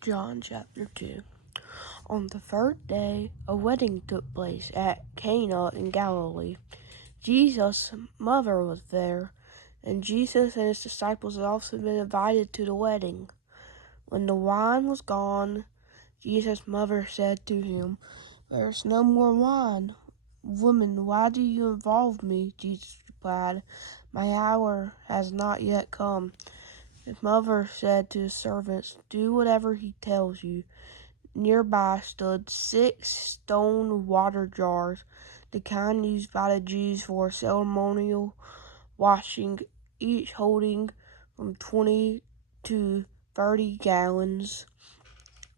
John chapter 2. On the third day, a wedding took place at Cana in Galilee. Jesus' mother was there, and Jesus and his disciples had also been invited to the wedding. When the wine was gone, Jesus' mother said to him, "There's no more wine." "Woman, why do you involve me?" Jesus replied. "My hour has not yet come." His mother said to the servants, "Do whatever he tells you." Nearby stood 6 stone water jars, the kind used by the Jews for ceremonial washing, each holding from 20 to 30 gallons.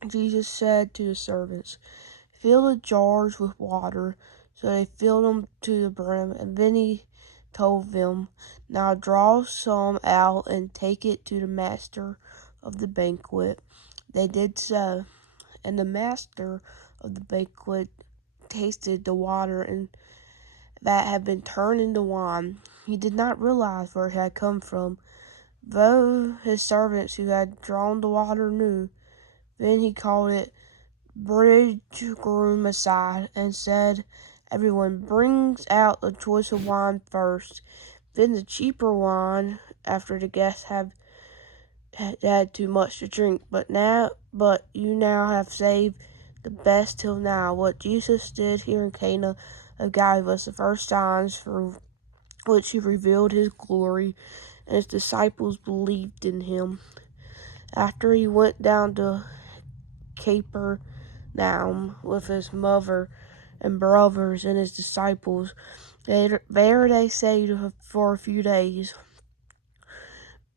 Jesus said to the servants, "Fill the jars with water." So they filled them to the brim, and then he told them, "Now draw some out and take it to the master of the banquet." They did so, and the master of the banquet tasted the water and that had been turned into wine. He did not realize where it had come from, though his servants who had drawn the water knew. Then he called it bridegroom aside and said, "Everyone brings out the choice of wine first, then the cheaper wine after the guests have had too much to drink. But you now have saved the best till now." What Jesus did here in Cana of Galilee was the first signs for which he revealed his glory, and his disciples believed in him. After he went down to Capernaum with his mother and brothers and his disciples. There they stayed for a few days.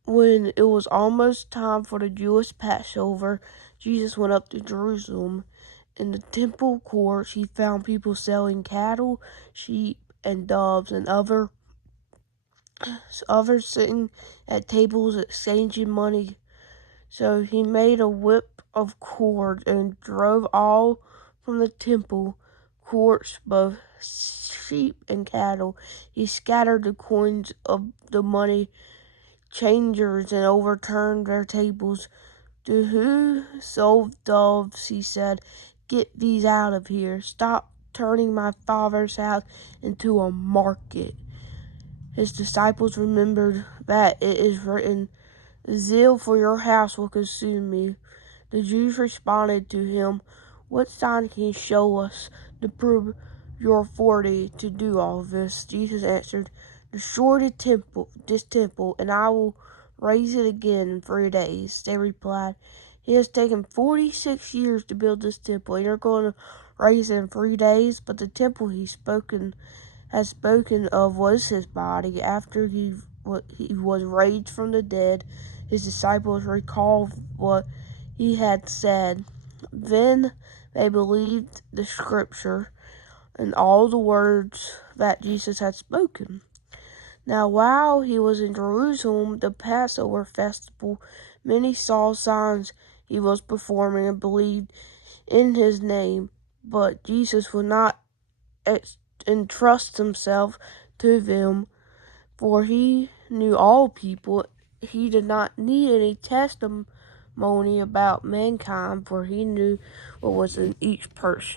When it was almost time for the Jewish Passover, Jesus went up to Jerusalem. In the temple courts, he found people selling cattle, sheep, and doves, and others sitting at tables exchanging money. So he made a whip of cord and drove all from the temple courts, both sheep and cattle. He scattered the coins of the money changers and overturned their tables. "To who sold doves," he said, "get these out of here. Stop turning my Father's house into a market." His disciples remembered that it is written, "Zeal for your house will consume me." The Jews responded to him, "What sign can you show us to prove your authority to do all this?" Jesus answered, "Destroy this temple, and I will raise it again in 3 days." They replied, "It has taken 46 years to build this temple, and you're going to raise it in 3 days?" But the temple he has spoken of was his body. After he was raised from the dead, his disciples recalled what he had said. Then they believed the scripture and all the words that Jesus had spoken. Now, while he was in Jerusalem, the Passover festival, many saw signs he was performing and believed in his name. But Jesus would not entrust himself to them, for he knew all people. He did not need any testimony about mankind, for he knew what was in each person.